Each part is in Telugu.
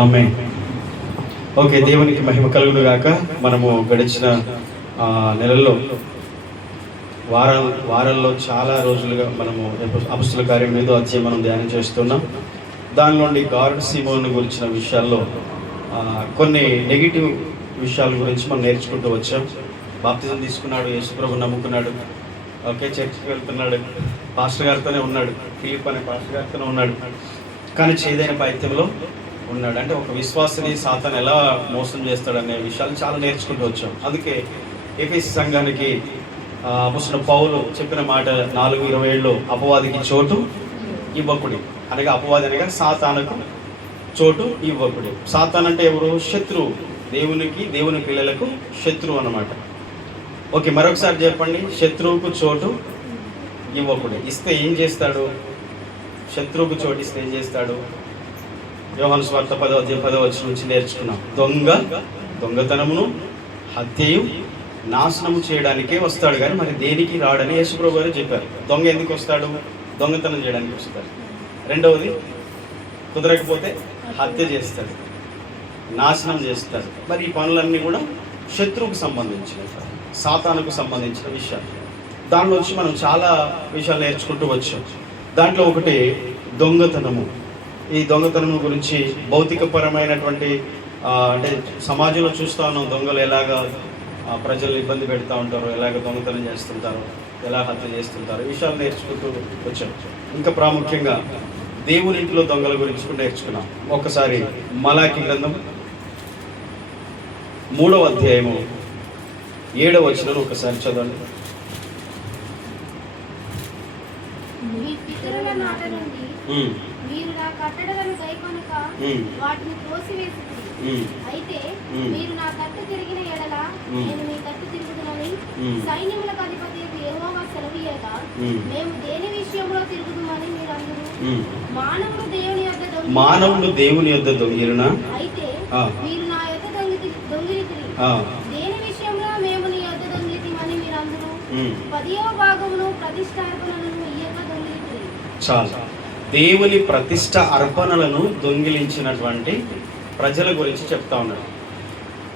ఆమేన్. ఓకే, దేవునికి మహిమ కలుగును గాక. మనము గడిచిన నెలల్లో వారాల్లో చాలా రోజులుగా మనము అపొస్తలుల కార్యం 8వ అధ్యాయం మనం ధ్యానం చేస్తున్నాం. దానిలోని గార్డ్ సీమోను గురించిన విషయాల్లో కొన్ని నెగిటివ్ విషయాల గురించి మనం నేర్చుకుంటూ వచ్చాం. బాప్తిజం తీసుకున్నాడు, యేసుప్రభు నమ్ముకున్నాడు, ఓకే, చర్చికి వెళ్తున్నాడు, పాస్టర్ గారితోనే ఉన్నాడు, ఫిలిప్ అనే పాస్టర్ గారితోనే ఉన్నాడు, కానీ చేదైన పైత్యంలో ఉన్నాడు. అంటే ఒక విశ్వాసిని సాతాను ఎలా మోసం చేస్తాడనే విషయాలు చాలా నేర్చుకుంటూ వచ్చాం. అందుకే ఎఫెసీ సంఘానికి అపొస్తలుడైన పౌలు చెప్పిన మాట 4:27 అపవాదికి చోటు ఇవ్వకుడి, అనగా అపవాది అనగా సాతానుకు చోటు ఇవ్వకుడి. సాతాన్ అంటే ఎవరు? శత్రువు, దేవునికి దేవుని పిల్లలకు శత్రువు అన్నమాట. ఓకే, మరొకసారి చెప్పండి, శత్రువుకు చోటు ఇవ్వకుడి. ఇస్తే ఏం చేస్తాడు? శత్రువుకు చోటు ఇస్తే ఏం చేస్తాడు? యోహాను సువార్త 10వ అధ్యాయం 10వ వచనం నుంచి నేర్చుకున్నాం. దొంగతనమును హత్యయు నాశనము చేయడానికే వస్తాడు, కానీ మరి దేనికి రాడని యేసుప్రభు గారు చెప్పారు. దొంగ ఎందుకు వస్తాడు? దొంగతనం చేయడానికి వస్తాడు. రెండవది, కుదరకపోతే హత్య చేస్తాడు, నాశనం చేస్తాడు. మరి ఈ పనులన్నీ కూడా శత్రువుకు సంబంధించినవి, సాతానుకు సంబంధించిన విషయాలు. దానిలో వచ్చి మనం చాలా విషయాలు నేర్చుకుంటూ వచ్చాం. దాంట్లో ఒకటి దొంగతనము. ఈ దొంగతనం గురించి భౌతికపరమైనటువంటి అంటే సమాజంలో చూస్తూ ఉన్నాం, దొంగలు ఎలాగ ప్రజలు ఇబ్బంది పెడతా ఉంటారు, ఎలాగ దొంగతనం చేస్తుంటారు, ఎలా హత్య చేస్తుంటారు, విషయాలు నేర్చుకుంటూ వచ్చాం. ఇంకా ప్రాముఖ్యంగా దేవుని ఇంట్లో దొంగల గురించి కూడా నేర్చుకున్నాం. ఒకసారి మలాకి గ్రంథం 3వ అధ్యాయము 7వ వచనం ఒకసారి చదవండి. మీరు నా కట్టడలను గైకొనక వాటిని త్రోసివేసిరి. అయితే మీరు నా తట్టు తిరిగిన ఎడల నేను మీ తట్టు తిరుగుదునని సైన్యములకు అధిపతి యెహోవా సెలవీయగా మేము దేని విషయంలో తిరుగుదుమని మీరందరూ మానవుడు దేవుని యొద్ద దొంగిలిన అయితే మీరు నా యొద్ద దొంగిలితిరి. దేని విషయంలో మేము నీ యొద్ద దొంగిలితిమని మీరందరూ 10వ భాగమును ప్రతిష్ఠార్పణలను ఇయ్యక దొంగిలితిరి. చాలా దేవుని ప్రతిష్ఠ అర్పణలను దొంగిలించినటువంటి ప్రజల గురించి చెప్తా ఉన్నాడు.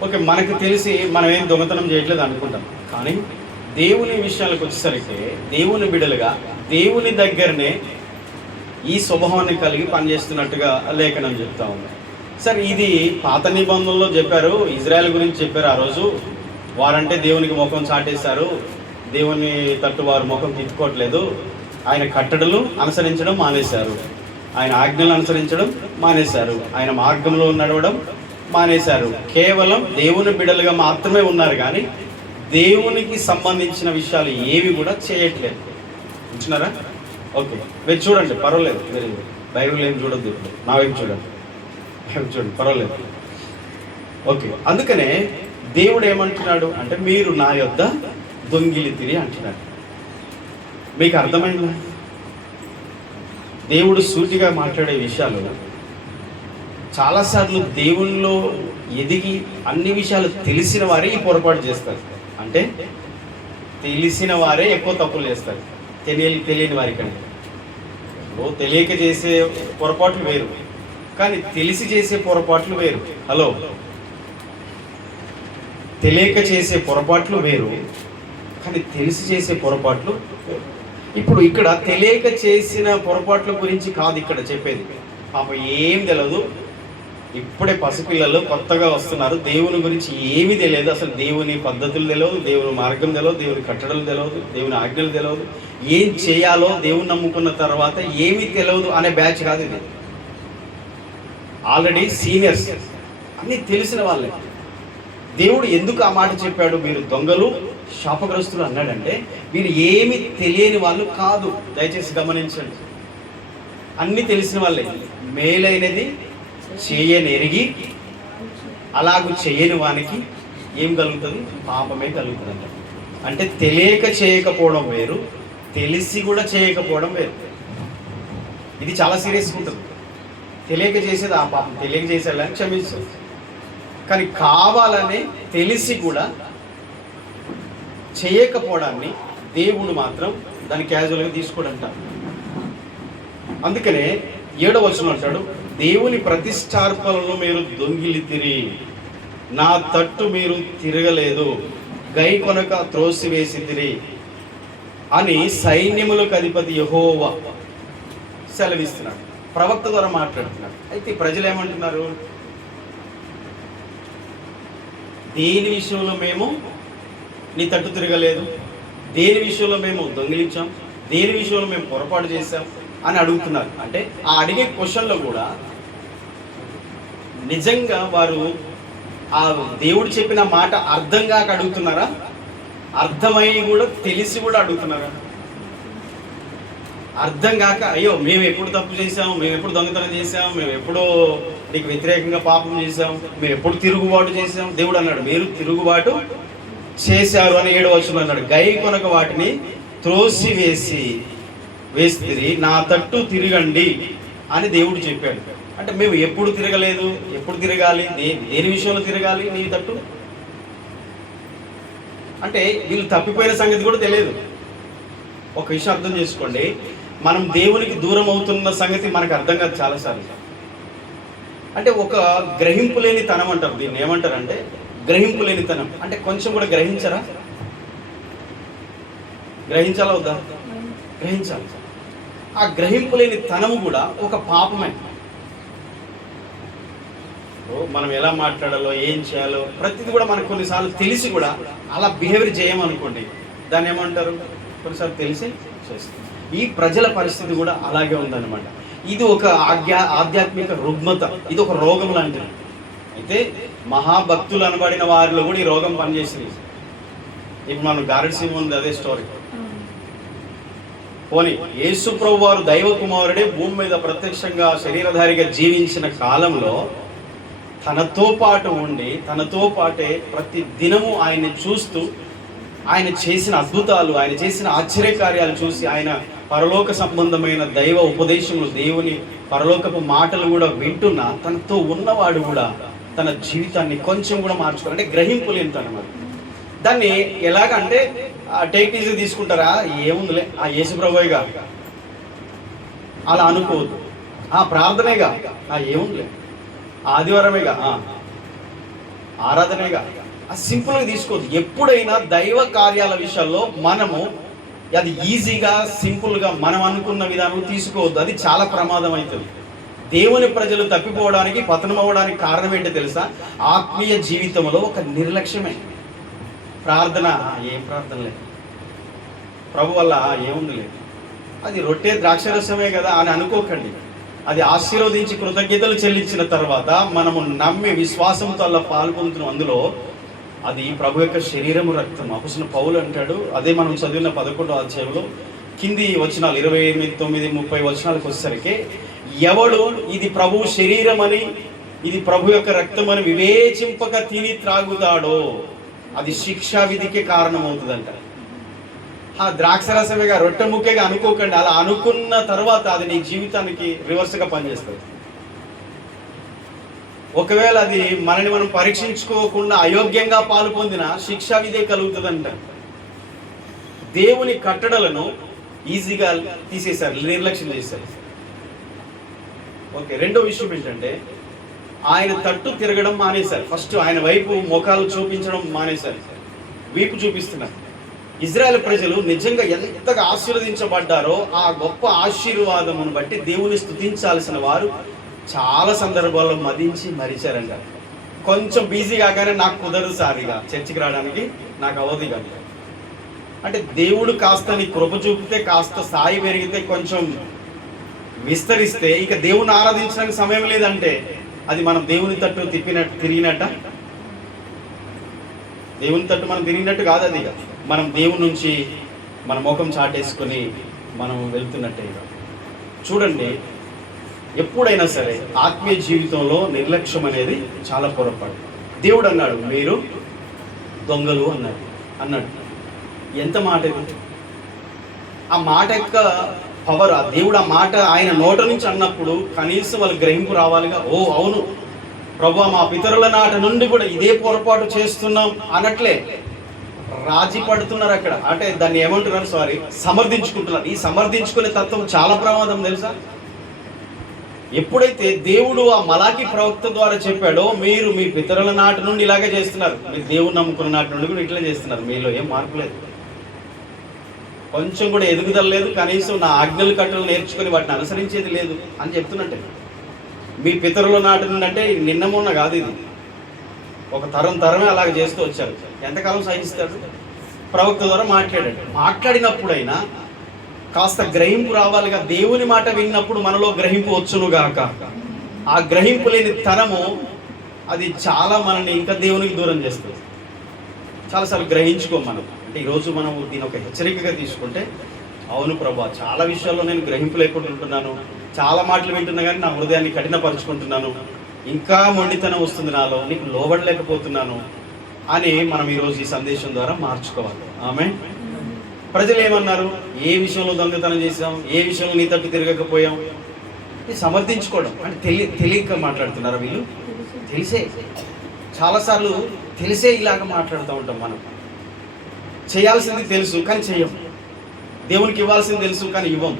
ఓకే, మనకు తెలిసి మనం ఏం దొంగతనం చేయట్లేదు అనుకుంటాం, కానీ దేవుని విషయాలకు వచ్చేసరికి దేవుని బిడ్డలుగా దేవుని దగ్గరనే ఈ స్వభావాన్ని కలిగి పనిచేస్తున్నట్టుగా లేఖనం చెప్తా ఉంది. సరే, ఇది పాత నిబంధనలో చెప్పారు, ఇజ్రాయెల్ గురించి చెప్పారు. ఆ రోజు వారంటే దేవునికి ముఖం చాటేశారు, దేవుని తట్టు వారు ముఖం తిప్పుకోవట్లేదు, ఆయన కట్టడలు అనుసరించడం మానేశారు, ఆయన ఆజ్ఞలు అనుసరించడం మానేశారు, ఆయన మార్గంలో నడవడం మానేశారు. కేవలం దేవుని బిడ్డలుగా మాత్రమే ఉన్నారు, కానీ దేవునికి సంబంధించిన విషయాలు ఏవి కూడా చేయట్లేదు. ఉంటున్నారా? ఓకే, మీరు చూడండి, పర్వాలేదు, మీరు బైబిల్ ఏం చూడొద్దు, నా వైపు చూడండి, చూడండి, పర్వాలేదు. ఓకే, అందుకనే దేవుడు ఏమంటున్నాడు అంటే, మీరు నా యొద్ద దొంగిలితిరి అంటున్నాడు. మీకు అర్థమైందా? దేవుడు సూటిగా మాట్లాడే విషయాలు చాలాసార్లు దేవుల్లో ఎదిగి అన్ని విషయాలు తెలిసిన వారే ఈ పొరపాటు చేస్తారు. అంటే తెలిసిన వారే ఎక్కువ తప్పులు చేస్తారు తెలియని వారికంటే. తెలియక చేసే పొరపాట్లు వేరు, కానీ తెలిసి చేసే పొరపాట్లు వేరు. హలో, తెలియక చేసే పొరపాట్లు వేరు, కానీ తెలిసి చేసే పొరపాట్లు వేరు. ఇప్పుడు ఇక్కడ తెలియక చేసిన పొరపాట్ల గురించి కాదు ఇక్కడ చెప్పేది. పాప ఏం తెలియదు, ఇప్పుడే పసిపిల్లలు కొత్తగా వస్తున్నారు, దేవుని గురించి ఏమీ తెలియదు, అసలు దేవుని పద్ధతులు తెలియదు, దేవుని మార్గం తెలియదు, దేవుని కట్టడలు తెలియదు, దేవుని ఆజ్ఞలు తెలియదు, ఏం చేయాలో దేవుని నమ్ముకున్న తర్వాత ఏమీ తెలియదు అనే బ్యాచ్ కాదు ఇది. ఆల్రెడీ సీనియర్స్, అన్నీ తెలిసిన వాళ్ళే. దేవుడు ఎందుకు ఆ మాట చెప్పాడు, మీరు దొంగలు శాపగ్రస్తులు అన్నాడంటే, మీరు ఏమి తెలియని వాళ్ళు కాదు. దయచేసి గమనించండి, అన్నీ తెలిసిన వాళ్ళే. మేలైనది చేయనెరిగి అలాగూ చేయని వానికి ఏం కలుగుతుంది? పాపమే కలుగుతుంది. అంటే తెలియక చేయకపోవడం వేరు, తెలిసి కూడా చేయకపోవడం వేరు. ఇది చాలా సీరియస్గా ఉంటుంది. తెలియక చేసేది ఆ పాపం, తెలియక చేసేయాలని క్షమించదు, కానీ కావాలని తెలిసి కూడా చేయకపోవడాన్ని దేవుడు మాత్రం దాన్ని క్యాజువల్గా తీసుకోడంట. అందుకనే 7వ వచనం అంటాడు, దేవుని ప్రతిష్టార్పణలను మీరు దొంగిలితిరి, నా తట్టు మీరు తిరగలేదు, గై కొనక త్రోసివేసితిరి అని సైన్యములకు అధిపతి యెహోవా సెలవిస్తున్నాడు. ప్రవక్త ద్వారా మాట్లాడుతున్నాడు. అయితే ప్రజలు ఏమంటున్నారు? దేని విషయంలో మేము నీ తట్టు తిరగలేదు, దేని విషయంలో మేము దొంగిలించాం, దేని విషయంలో మేము పొరపాటు చేశాం అని అడుగుతున్నారు. అంటే ఆ అడిగే క్వశ్చన్లో కూడా నిజంగా వారు ఆ దేవుడు చెప్పిన మాట అర్థం కాక అడుగుతున్నారా, అర్థమై కూడా తెలిసి కూడా అడుగుతున్నారా? అర్థం కాక అయ్యో మేము ఎప్పుడు తప్పు చేసాం, మేము ఎప్పుడు దొంగతనం చేసాం, మేము ఎప్పుడో నీకు వ్యతిరేకంగా పాపం చేసాం, మేము ఎప్పుడు తిరుగుబాటు చేసాం. దేవుడు అన్నాడు మీరు తిరుగుబాటు చేశారు అని 7వ వచనంలో అన్నాడు. గై కొనక వాటిని త్రోసి వేసిరి, నా తట్టు తిరగండి అని దేవుడు చెప్పాడు. అంటే మేము ఎప్పుడు తిరగలేదు, ఎప్పుడు తిరగాలి, దేని విషయంలో తిరగాలి నీ తట్టు? అంటే వీళ్ళు తప్పిపోయిన సంగతి కూడా తెలియదు. ఒక విషయం అర్థం చేసుకోండి, మనం దేవునికి దూరం అవుతున్న సంగతి మనకు అర్థం కాదు చాలాసార్లు. అంటే ఒక గ్రహింపు లేని తనం అంటారు దీన్ని. ఏమంటారంటే గ్రహింపు లేని తనం. అంటే కొంచెం కూడా గ్రహించాలా వద్దా? గ్రహించాలి. ఆ గ్రహింపు లేని తనము కూడా ఒక పాపమే. మనం ఎలా మాట్లాడాలో, ఏం చేయాలో ప్రతిదీ కూడా మనకు కొన్నిసార్లు తెలిసి కూడా అలా బిహేవియర్ చేయమనుకోండి, దాన్ని ఏమంటారు? కొన్నిసార్లు తెలిసి చేస్తాం. ఈ ప్రజల పరిస్థితి కూడా అలాగే ఉందన్నమాట. ఇది ఒక ఆధ్యాత్మిక రుగ్మత, ఇది ఒక రోగం లాంటిది. అయితే మహాభక్తులు అనబడిన వారిలో కూడా ఈ రోగం పనిచేసింది. ఇప్పుడు మనం గారెడ్ సీమోన్ అదే స్టోరీ. పోనీ యేసు ప్రభు వారు దైవ కుమారుడే భూమి మీద ప్రత్యక్షంగా శరీరధారిగా జీవించిన కాలంలో తనతో పాటు ఉండి తనతో పాటే ప్రతి దినము ఆయన్ని చూస్తూ ఆయన చేసిన అద్భుతాలు, ఆయన చేసిన ఆశ్చర్యకార్యాలు చూసి ఆయన పరలోక సంబంధమైన దైవ ఉపదేశములు, దేవుని పరలోకపు మాటలు కూడా వింటున్న తనతో ఉన్నవాడు కూడా తన జీవితాన్ని కొంచెం కూడా మార్చుకోవాలి. అంటే గ్రహింపు లేనితనమాట. దాన్ని ఎలాగంటే టేక్ ఈజీ తీసుకుంటారా, ఏముందిలే ఆ యేసు ప్రభువుగా అలా అనుకోవద్దు. ఆ ప్రార్థనేగా, ఏముందిలే ఆదివారమేగా, ఆరాధనేగా, సింపుల్గా తీసుకోవద్దు. ఎప్పుడైనా దైవ కార్యాల విషయాల్లో మనము అది ఈజీగా సింపుల్గా మనం అనుకున్న విధానం తీసుకోవద్దు. అది చాలా ప్రమాదం అవుతుంది. దేవుని ప్రజలు తప్పిపోవడానికి, పతనం అవ్వడానికి కారణం ఏంటో తెలుసా? ఆత్మీయ జీవితంలో ఒక నిర్లక్ష్యమే. ప్రార్థన, ఏం ప్రార్థన లేదు, ప్రభు వల్ల ఏముంది లేదు, అది రొట్టె ద్రాక్షరసమే కదా అని అనుకోకండి. అది ఆశీర్వదించి కృతజ్ఞతలు చెల్లించిన తర్వాత మనము నమ్మి విశ్వాసంతో అలా పాల్పొందుతున్నాం. అందులో అది ప్రభు యొక్క శరీరము, రక్తం. అపొస్తలుడైన పౌలు అంటాడు, అదే మనం చదివిన 11వ అధ్యాయంలో కింది వచనాలు 28, 9, 30 వచనాలకు వచ్చేసరికి, ఎవడు ఇది ప్రభు శరీరం అని, ఇది ప్రభు యొక్క రక్తం అని వివేచింపక తిని త్రాగుతాడో అది శిక్షా విధికి కారణమవుతుందంట. ఆ ద్రాక్షరసమేగా, రొట్టె ముక్కగా అనుకోకండి. అలా అనుకున్న తర్వాత అది నీ జీవితానికి రివర్స్గా పనిచేస్తుంది. ఒకవేళ అది మనని మనం పరీక్షించుకోకుండా అయోగ్యంగా పాలు పొందిన శిక్షా విధే కలుగుతుందంట. దేవుని కట్టడలను ఈజీగా తీసేశారు, నిర్లక్ష్యం చేశారు. ఓకే, రెండో విషయం ఏంటంటే ఆయన తట్టు తిరగడం మానేశారు. ఫస్ట్ ఆయన వైపు ముఖాలు చూపించడం మానేశారు, వీపు చూపిస్తున్నారు. ఇజ్రాయెల్ ప్రజలు నిజంగా ఎంతగా ఆశీర్వదించబడ్డారో ఆ గొప్ప ఆశీర్వాదమును బట్టి దేవుని స్తుతించాల్సిన వారు చాలా సందర్భాల్లో మదించి మరిచారంట. కొంచెం బిజీ కాగానే నాకు కుదరదు సార్, ఇక చర్చికి రావడానికి నాకు అవధి కాదు అంటే, దేవుడు కాస్త నీ కృప చూపితే, కాస్త స్థాయి పెరిగితే, కొంచెం విస్తరిస్తే ఇక దేవుని ఆరాధించడానికి సమయం లేదంటే అది మనం దేవుని తట్టు తిరిగినట్ట, దేవుని తట్టు మనం తిరిగినట్టు కాదు. అది ఇక మనం దేవుని నుంచి మన ముఖం చాటేసుకొని మనం వెళ్తున్నట్టే. ఇక చూడండి, ఎప్పుడైనా సరే ఆత్మీయ జీవితంలో నిర్లక్ష్యం అనేది చాలా పొరపాటు. దేవుడు అన్నాడు మీరు దొంగలు అన్నాడు. ఎంత మాట ఇది! ఆ మాట యొక్క పవర్, ఆ దేవుడు ఆ మాట ఆయన నోట నుంచి అన్నప్పుడు కనీసం వాళ్ళకి గ్రహింపు రావాలిగా. ఓ అవును ప్రభువా, మా పితరుల నాట నుండి కూడా ఇదే పొరపాటు చేస్తున్నాం అన్నట్లే రాజీ పడుతున్నారు అక్కడ. అంటే దాన్ని ఏమంటున్నారు, సమర్థించుకుంటున్నారు. ఈ సమర్థించుకునే తత్వం చాలా ప్రమాదం తెలుసా? ఎప్పుడైతే దేవుడు ఆ మలాకి ప్రవక్త ద్వారా చెప్పాడో, మీరు మీ పితరుల నాటి నుండి ఇలాగే చేస్తున్నారు, మీరు దేవుని నమ్ముకున్న నాటి నుండి కూడా ఇట్లా చేస్తున్నారు, మీలో ఏం మార్పు లేదు, కొంచెం కూడా ఎదుగుదల లేదు, కనీసం నా ఆజ్ఞలు కట్టలు నేర్చుకుని వాటిని అనుసరించేది లేదు అని చెప్తున్నట్టే. మీ పితరుల నాటి నుండి అంటే నిన్న మొన్న కాదు, ఇది ఒక తరమే అలాగ చేస్తూ వచ్చారు. ఎంతకాలం సహిస్తాడు? ప్రవక్త ద్వారా మాట్లాడాడు. మాట్లాడినప్పుడైనా కాస్త గ్రహింపు రావాలిగా. దేవుని మాట విన్నప్పుడు మనలో గ్రహింపు వచ్చునుగాక. ఆ గ్రహింపు లేని తరము అది చాలా మనల్ని ఇంకా దేవునికి దూరం చేస్తుంది. చాలాసార్లు గ్రహించుకోం మనం. అంటే ఈరోజు మనం దీని ఒక హెచ్చరికగా తీసుకుంటే, అవును ప్రభా, చాలా విషయాల్లో నేను గ్రహింపు లేకుండా ఉంటున్నాను, చాలా మాటలు వింటున్నా కానీ నా హృదయాన్ని కఠినపరుచుకుంటున్నాను, ఇంకా మొండితనం వస్తుంది నాలో, నీకు లోబడలేకపోతున్నాను అని మనం ఈరోజు ఈ సందేశం ద్వారా మార్చుకోవాలి. ఆమె ప్రజలు ఏమన్నారు? ఏ విషయంలో దొంగతనం చేసాం, ఏ విషయంలో నీ తట్టు తిరగకపోయాం, ఇది సమర్థించుకోవడం. అంటే తెలియక మాట్లాడుతున్నారా వీళ్ళు? తెలిసే. చాలాసార్లు తెలిసే ఇలాగ మాట్లాడుతూ ఉంటాం మనం. చేయాల్సింది తెలుసు కానీ చెయ్యం, దేవునికి ఇవ్వాల్సింది తెలుసు కానీ ఇవ్వం,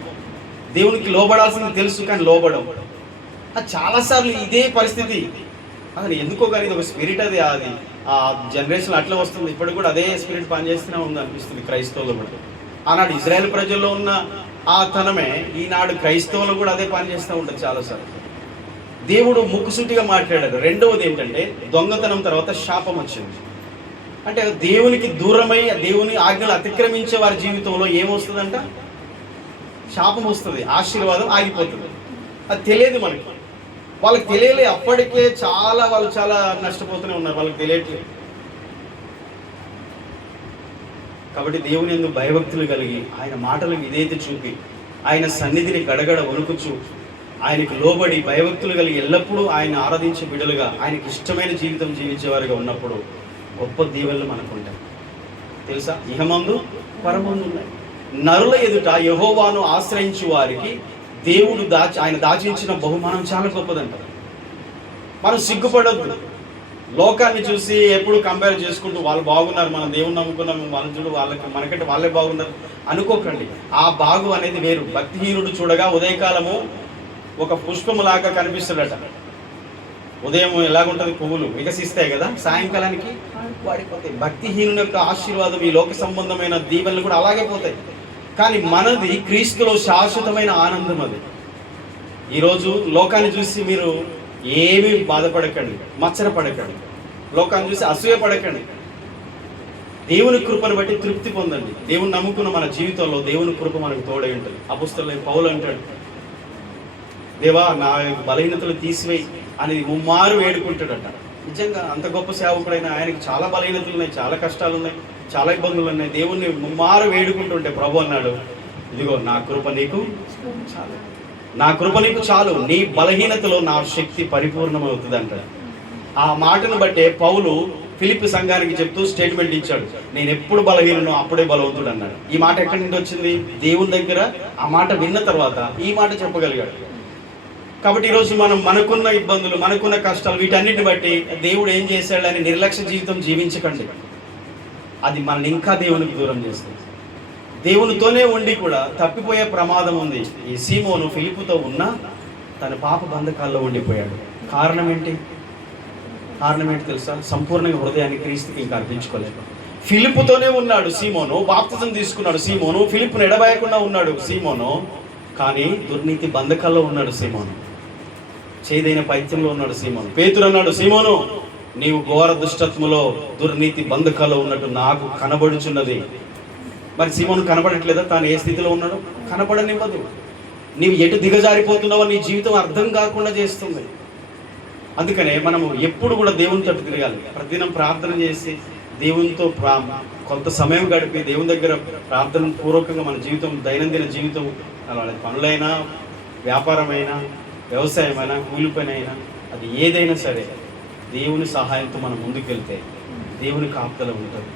దేవునికి లోబడాల్సింది తెలుసు కానీ లోబడం. అది చాలాసార్లు ఇదే పరిస్థితి. అసలు ఎందుకో కానీ ఇది ఒక స్పిరిట్, అది ఆ జనరేషన్ అట్లా వస్తుంది. ఇప్పటికి కూడా అదే స్పిరిట్ పనిచేస్తూనే ఉంది అనిపిస్తుంది క్రైస్తవులు బట్టి. ఆనాడు ఇజ్రాయెల్ ప్రజల్లో ఉన్న ఆ తనమే ఈనాడు క్రైస్తవులు కూడా అదే పనిచేస్తూ ఉంటుంది చాలాసార్లు. దేవుడు ముక్కుసూటిగా మాట్లాడాడు. రెండవది ఏంటంటే, దొంగతనం తర్వాత శాపం వచ్చింది. అంటే దేవునికి దూరమై దేవుని ఆజ్ఞలు అతిక్రమించే వారి జీవితంలో ఏమొస్తుందంట? శాపం వస్తుంది, ఆశీర్వాదం ఆగిపోతుంది. అది తెలియదు మనకి, వాళ్ళకి తెలియలే. అప్పటికే వాళ్ళు చాలా నష్టపోతూనే ఉన్నారు, వాళ్ళకి తెలియట్లేదు. కాబట్టి దేవుని యందు భయభక్తులు కలిగి, ఆయన మాటలకు విధేయత చూపి, ఆయన సన్నిధిని గడగడ వణుకుచు, ఆయనకి లోబడి భయభక్తులు కలిగి ఎల్లప్పుడూ ఆయన ఆరాధించే బిడ్డలుగా, ఆయనకి ఇష్టమైన జీవితం జీవించేవారుగా ఉన్నప్పుడు గొప్ప దీవెనలు మనకు ఉంటాయి. తెలుసా? ఇహమందు పరమందు ఉన్నాయి. నరుల ఎదుట యెహోవాను ఆశ్రయించు వారికి దేవుడు ఆయన దాచించిన బహుమానం చాలా గొప్పదంట. మనం సిగ్గుపడొద్దు. లోకాన్ని చూసి ఎప్పుడు కంపేర్ చేసుకుంటూ వాళ్ళు బాగున్నారు, మనం దేవుని నమ్ముకున్నాము, వాళ్ళు చూడు వాళ్ళకి మనకంటే వాళ్ళే బాగున్నారు అనుకోకండి. ఆ బాగు అనేది వేరు. భక్తిహీనుడు చూడగా ఉదయకాలము ఒక పుష్పములాగా కనిపిస్తాడట. ఉదయం ఎలాగుంటుంది, పువ్వులు వికసిస్తాయి కదా, సాయంకాలానికి వాడిపోతాయి. భక్తిహీనుని యొక్క ఆశీర్వాదం, ఈ లోక సంబంధమైన దీవెనలు కూడా అలాగే పోతాయి. కానీ మనది క్రీస్తులో శాశ్వతమైన ఆనందం. అది ఈరోజు లోకాన్ని చూసి మీరు ఏమీ బాధపడకండి, మచ్చర పడకండి, లోకాన్ని చూసి అసూయ పడకండి. దేవుని కృపను బట్టి తృప్తి పొందండి. దేవుని నమ్ముకున్న మన జీవితంలో దేవుని కృప మనకు తోడై ఉంటుంది. అపుస్తలుడైన పౌలు అంటాడు, దేవా నా బలహీనతలు తీసివేయి అని ముమ్మారు వేడుకుంటాడట. నిజంగా అంత గొప్ప సేవకుడైన ఆయనకి చాలా బలహీనతలు ఉన్నాయి, చాలా కష్టాలు ఉన్నాయి, చాలా ఇబ్బందులు ఉన్నాయి. దేవుణ్ణి ముమ్మారు వేడుకుంటుంటే ప్రభు అన్నాడు, ఇదిగో నా కృప నీకు చాలు, నా కృప నీకు చాలు, నీ బలహీనతలో నా శక్తి పరిపూర్ణమవుతుంది అంటాడు. ఆ మాటను బట్టే పౌలు ఫిలిప్పీ సంఘానికి చెప్తూ స్టేట్మెంట్ ఇచ్చాడు, నేను ఎప్పుడు బలహీననో అప్పుడే బలవంతుడు అన్నాడు. ఈ మాట ఎక్కడి నుండి వచ్చింది? దేవుని దగ్గర. ఆ మాట విన్న తర్వాత ఈ మాట చెప్పగలిగాడు. కాబట్టి ఈరోజు మనం మనకున్న ఇబ్బందులు, మనకున్న కష్టాలు, వీటన్నిటిని బట్టి దేవుడు ఏం చేశాడని నిర్లక్ష్య జీవితం జీవించకండి. అది మనల్ని ఇంకా దేవునికి దూరం చేస్తుంది. దేవునితోనే ఉండి కూడా తప్పిపోయే ప్రమాదం ఉంది. ఈ సీమోను ఫిలిప్పుతో ఉన్నా తన పాప బంధకాల్లో ఉండిపోయాడు. కారణం ఏంటి తెలుసా? సంపూర్ణంగా హృదయాన్ని క్రీస్తుకి ఇంకా అర్పించుకోలేదు. ఫిలిప్పుతోనే ఉన్నాడు సీమోను, బాప్తిజం తీసుకున్నాడు సీమోను, ఫిలిప్పును ఎడబాయకుండా ఉన్నాడు సీమోను, కానీ దుర్నీతి బంధకాల్లో ఉన్నాడు సీమోను, చేదైన పైత్యంలో ఉన్నాడు సీమోను. పేతురు అన్నాడు, సీమోను నీవు ఘోర దుష్టత్వములో దుర్నీతి బంధకాల్లో ఉన్నట్టు నాకు కనబడుచున్నది. మరి సీమోను కనబడట్లేదా? తాను ఏ స్థితిలో ఉన్నాడో కనబడనివ్వదు. నీవు ఎటు దిగజారిపోతున్నావో నీ జీవితం అర్థం కాకుండా చేస్తుంది. అందుకనే మనము ఎప్పుడు కూడా దేవుని తట్టు తిరగాలి. ప్రతిదినం ప్రార్థన చేసి దేవునితో కొంత సమయం గడిపి దేవుని దగ్గర ప్రార్థన పూర్వకంగా మన జీవితం, దైనందిన జీవితం, వాళ్ళ పనులైనా, వ్యాపారమైనా, వ్యవసాయమైనా, కూలి పని అయినా, అది ఏదైనా సరే దేవుని సహాయంతో మనం ముందుకెళ్తే దేవుని కాపుదల ఉంటుంది.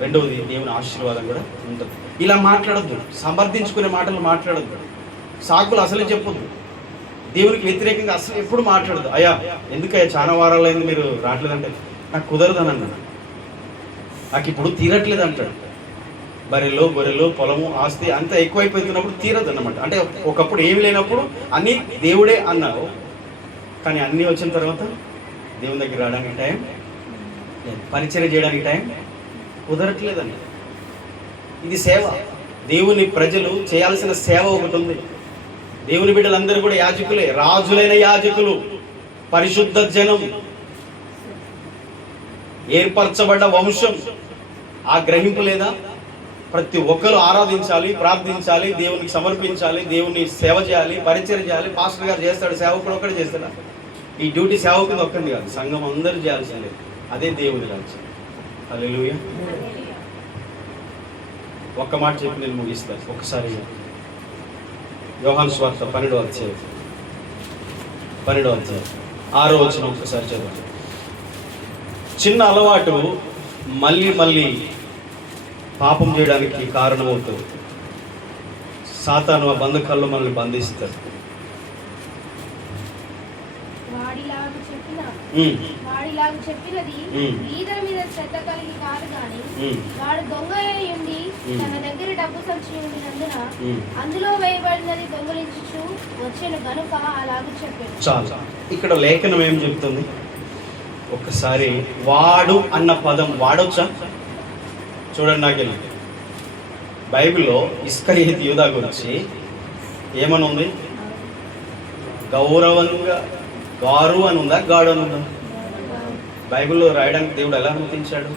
రెండవది దేవుని ఆశీర్వాదం కూడా ఉంటుంది. ఇలా మాట్లాడద్దు, సమర్థించుకునే మాటలు మాట్లాడద్దు, సాకులు అసలే చెప్పొద్దు, దేవునికి వ్యతిరేకంగా అసలు ఎప్పుడు మాట్లాడదు. అయ్యా ఎందుకయ్యా చాలా వారాలైంది మీరు రావట్లేదంటే, నాకు కుదరదని అన్నాడు, నాకు ఇప్పుడు తీరట్లేదు అంటాడు. బర్రెలు గొర్రెలు పొలము ఆస్తి అంతా ఎక్కువైపోతున్నప్పుడు తీరదు అన్నమాట. అంటే ఒకప్పుడు ఏమి లేనప్పుడు అన్నీ దేవుడే అన్నారు, కానీ అన్నీ వచ్చిన తర్వాత దేవుని దగ్గర రావడానికి టైం లేదు, పరిచర్య చేయడానికి టైం కుదరట్లేదండి. ఇది సేవ. దేవుని ప్రజలు చేయాల్సిన సేవ ఒకటి ఉంది. దేవుని బిడ్డలందరూ కూడా యాజకులే, రాజులైన యాజకులు, పరిశుద్ధ జనం, ఏర్పరచబడ్డ వంశం. ఆ గ్రహింపు లేదా? ప్రతి ఒక్కరు ఆరాధించాలి, ప్రార్థించాలి, దేవునికి సమర్పించాలి, దేవుని సేవ చేయాలి, పరిచయం చేయాలి. పాస్టర్ గారు చేస్తాడు, సేవకుడు ఒక్కడే చేస్తాడా? ఈ డ్యూటీ సేవకుడు ఒక్కరిది కాదు, సంఘం అందరూ చేయాల్సిందే. అదే దేవుని రాజ్యం. హల్లెలూయా. ఒక్క మాట చెప్పి నేను ముగిస్తాను. ఒకసారి యోహాను సువార్త 12వ అధ్యాయం 6వ వచనం ఒకసారి చదవండి. చిన్న అలవాటు మళ్ళీ మళ్ళీ పాపం చేయడానికి కారణమవుతుంది. సాతాను ఆ బంధకాల్లో మనల్ని బంధిస్తాడు. వాడిలాగా చెప్పినది వీధుల మీద శ్రద్ధ కలిగి కాదు కానీ వాడు దొంగ అయి ఉండి తన దగ్గర డబ్బు సంచి ఉండినందున అందులో వేయబడినది దొంగలించుచు వచ్చేను గనుక అలాగూ చెప్పాడు. చాలు. ఇక్కడ లేఖనం ఏం చెప్తుంది? ఒక్కసారి వాడు అన్న పదం వాడొచ్చా? చూడండి. నాకెళ్ళి బైబిల్లో ఇస్కరియోతు యూదా గురించి ఏమని ఉంది? గౌరవంగా గారు అని ఉందా, గాడు అని ఉందా? బైబిల్లో రాయడానికి దేవుడు ఎలా అనుమతించాడు?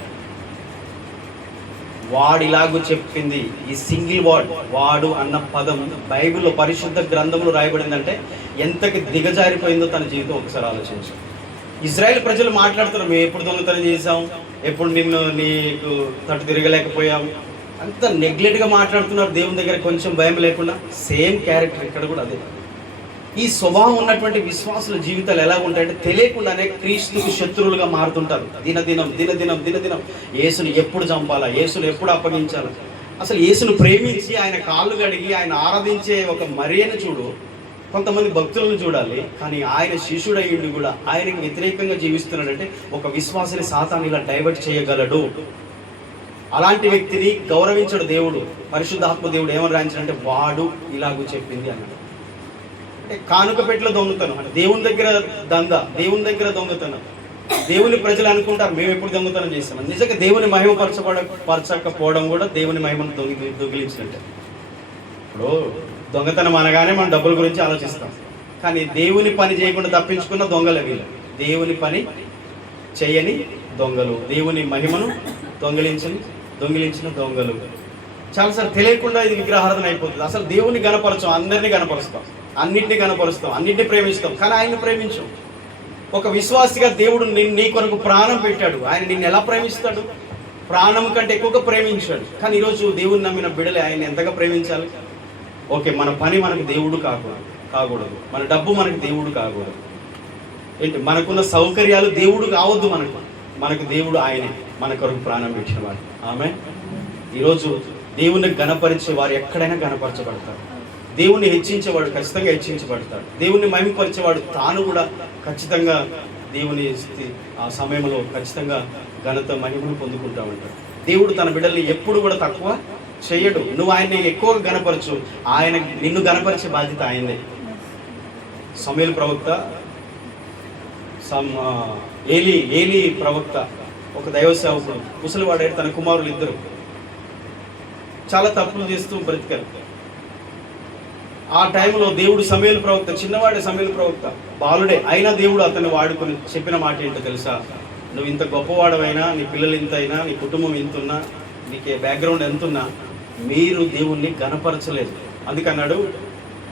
వాడిలాగూ చెప్పింది. ఈ సింగిల్ వర్డ్ వాడు అన్న పదం బైబిల్లో పరిశుద్ధ గ్రంథంలో రాయబడిందంటే ఎంతకి దిగజారిపోయిందో తన జీవితం ఒకసారి ఆలోచించు. ఇజ్రాయెల్ ప్రజలు మాట్లాడుతున్నారు, మేము ఎప్పుడు దొంగతనం చేసాం, ఎప్పుడు నీకు తట్టు తిరగలేకపోయాం, అంత నెగ్లెక్ట్గా మాట్లాడుతున్నారు. దేవుని దగ్గర కొంచెం భయం లేకుండా. సేమ్ క్యారెక్టర్ ఇక్కడ కూడా అదే. ఈ స్వభావం ఉన్నటువంటి విశ్వాసుల జీవితాలు ఎలా ఉంటాయంటే తెలియకుండానే క్రీస్తుకు శత్రువులుగా మారుతుంటారు. దినదినం యేసుని ఎప్పుడు చంపాలా, యేసును ఎప్పుడు అప్పగించాలా. అసలు యేసును ప్రేమించి ఆయన కాళ్ళు కడిగి ఆయన ఆరాధించే ఒక మరియను చూడు. కొంతమంది భక్తులను చూడాలి, కానీ ఆయన శిష్యుడయ్యుండి కూడా ఆయనకి వ్యతిరేకంగా జీవిస్తున్నాడంటే ఒక విశ్వాసిని సాతాను ఇలా డైవర్ట్ చేయగలడు. అలాంటి వ్యక్తిని గౌరవించడు దేవుడు. పరిశుద్ధాత్మ దేవుడు ఏమని రాయించాడంటే వాడు ఇలాగూ చెప్పింది అన్నాడు. అంటే కానుక పెట్టిలో దొంగతనం, అంటే దేవుని దగ్గర దేవుని దగ్గర దొంగతనం. దేవుని ప్రజలు అనుకుంటారు మేము ఎప్పుడు దొంగతనం చేస్తాం. నిజంగా దేవుని మహిమ పరచకపోవడం కూడా దేవుని మహిమను దొంగిలించినట్టే. ఇప్పుడు దొంగతనం అనగానే మనం డబ్బుల గురించి ఆలోచిస్తాం, కానీ దేవుని పని చేయకుండా తప్పించుకున్న దొంగలే వీళ్ళు. దేవుని పని చేయని దొంగలు, దేవుని మహిమను దొంగిలించిన దొంగలు. చాలాసార్లు తెలియకుండా ఇది విగ్రహారాధన అయిపోతుంది. అసలు దేవుని గణపరచం, అందరినీ గణపరుస్తాం, అన్నింటినీ గణపరుస్తాం, అన్నింటినీ ప్రేమిస్తాం, కానీ ఆయన్ని ప్రేమించాం. ఒక విశ్వాసిగా దేవుడు నీ కొరకు ప్రాణం పెట్టాడు. ఆయన నిన్ను ఎలా ప్రేమిస్తాడు? ప్రాణం కంటే ఎక్కువగా ప్రేమించాడు. కానీ ఈరోజు దేవుని నమ్మిన బిడ్డలే ఆయన ఎంతగా ప్రేమించాలి? ఓకే, మన పని మనకు దేవుడు కాకూడదు, మన డబ్బు మనకు దేవుడు కాకూడదు, ఏంటి మనకున్న సౌకర్యాలు దేవుడు కావద్దు. మనకు దేవుడు ఆయనే, మన కొరకు ప్రాణం పెట్టినవాడు. ఆమె ఈరోజు దేవుని గణపరిచే వారు ఎక్కడైనా గణపరచబడతారు. దేవుణ్ణి హెచ్చించేవాడు ఖచ్చితంగా హెచ్చించబడతాడు. దేవుణ్ణి మహిమపరిచేవాడు తాను కూడా ఖచ్చితంగా దేవుని ఆ సమయంలో ఖచ్చితంగా ఘనత మహిమను పొందుకుంటా ఉంటాడు. దేవుడు తన బిడ్డల్ని ఎప్పుడు కూడా తక్కువ చెయ్యడు. నువ్వు ఆయన్ని ఎక్కువగా గణపరచు, ఆయన నిన్ను గణపరిచే బాధ్యత ఆయనదే. సమూయేలు ప్రవక్త, ఏలీ ప్రవక్త, ఒక దైవ సేవకుడు, ముసలివాడాడు. తన కుమారులు ఇద్దరు చాలా తప్పులు చేస్తూ బ్రతికారు. ఆ టైంలో దేవుడు సమూయేలు ప్రవక్త, చిన్నవాడే సమూయేలు ప్రవక్త, బాలుడే అయినా దేవుడు అతన్ని వాడుకొని చెప్పిన మాట ఏంటో తెలుసా? నువ్వు ఇంత గొప్పవాడవైనా, నీ పిల్లలు ఇంత అయినా, నీ కుటుంబం ఇంతున్నా, నీకే బ్యాక్గ్రౌండ్ ఎంతున్నా, మీరు దేవుణ్ణి గణపరచలేదు. అందుకన్నాడు,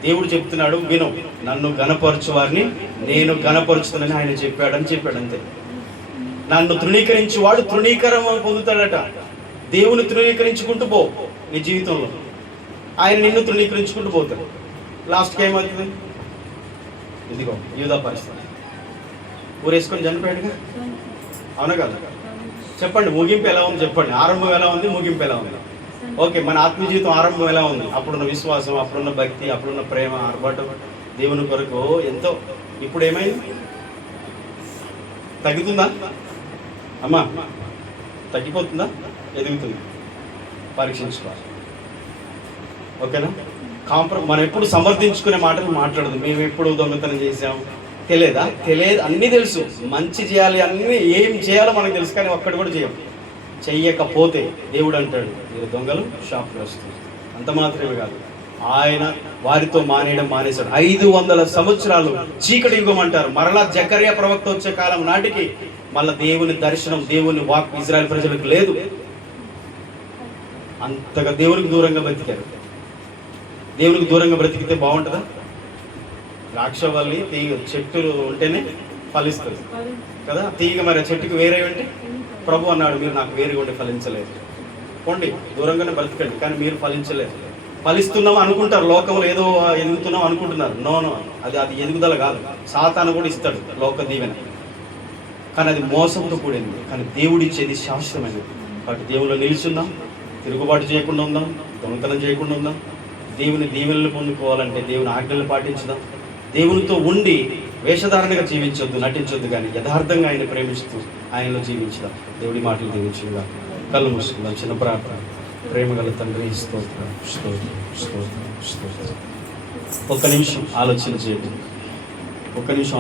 దేవుడు చెప్తున్నాడు, విను, నన్ను గణపరచు వారిని నేను గణపరుచుతానని ఆయన చెప్పాడు. అంతే. నన్ను తృణీకరించి వాడు తృణీకరణ పొందుతాడట. దేవుని తృణీకరించుకుంటూ పో నీ జీవితంలో, ఆయన నిన్ను తృణీకరించుకుంటూ పోతాడు. లాస్ట్కి ఏమవుతుంది? ఇదిగో యూదా పరిస్థితి. ఊరేసుకొని చనిపోయాడుగా, అవునా కదా? చెప్పండి, ముగింపు ఎలా ఉంది చెప్పండి. ఆరంభం ఎలా ఉంది, ముగింపు ఎలా ఉంది? ఓకే, మన ఆత్మీయ జీవితం ఆరంభం ఎలా ఉంది? అప్పుడున్న విశ్వాసం, అప్పుడున్న భక్తి, అప్పుడున్న ప్రేమ, ఆర్భాటం దేవుని కొరకు ఎంతో. ఇప్పుడు ఏమైంది? తగ్గుతుందా అమ్మా? తగ్గిపోతుందా? ఎదుగుతుంది? పరీక్షించుకోవాలి. ఓకేనా? మనం ఎప్పుడు సమర్థించుకునే మాటలు మాట్లాడదు. మేము ఎప్పుడు దొంగతనం చేసాం తెలియదు, అన్నీ తెలుసు. మంచి చేయాలి, అన్నీ ఏం చేయాలో మనకు తెలుసు, కానీ ఒక్కటి కూడా చెయ్యకపోతే దేవుడు అంటాడు, మీరు దొంగలు షాప్లో వస్తుంది. అంత మాత్రమే కాదు, ఆయన వారితో మానేశాడు. 500 సంవత్సరాలు చీకటి యుగం అంటారు. మరలా జకర్యా ప్రవక్త వచ్చే కాలం నాటికి మళ్ళా దేవుని దర్శనం, దేవుని వాక్ ఇజ్రాయెల్ ప్రజలకు లేదు. అంతగా దేవునికి దూరంగా బ్రతికారు. దేవునికి దూరంగా బ్రతికితే బాగుంటుందా? ద్రాక్షవల్లి తీగ చెట్టులు ఉంటేనే ఫలిస్తుంది కదా. తీగ మరి చెట్టుకు వేరే ఉంటే ప్రభు అన్నాడు, మీరు నాకు వేరుగా ఉండి ఫలించలేదు, పోండి దూరంగానే బ్రతకండి, కానీ మీరు ఫలించలేదు. ఫలిస్తున్నాం అనుకుంటారు, లోకంలో ఏదో ఎదుగుతున్నాం అనుకుంటున్నారు. నో, అది ఎదుగుదల కాదు. సాతాను కూడా ఇస్తాడు లోక దీవెన, కానీ అది మోసంతో కూడింది. కానీ దేవుడిచ్చేది శాశ్వతమైనది. కాబట్టి దేవుళ్ళు నిలిచుందాం, తిరుగుబాటు చేయకుండా ఉందాం, దొంగతనం చేయకుండా ఉందాం. దేవుని దీవెనలు పొందుకోవాలంటే దేవుని ఆజ్ఞలు పాటించుదాం. దేవునితో ఉండి వేషధారణగా జీవించొద్దు, నటించొద్దు, కానీ యథార్థంగా ఆయన ప్రేమిస్తూ ఆయనలో జీవించుదాం. దేవుడి మాటలు దీవించుగా. కళ్ళు మూసుకుందాం. చిన్న ప్రార్థన. ప్రేమగల తండ్రి, స్తోత్రం స్తోత్రం స్తోత్రం స్తోత్రం. ఒక్క నిమిషం ఆలోచన చేయండి. ఒక్క నిమిషం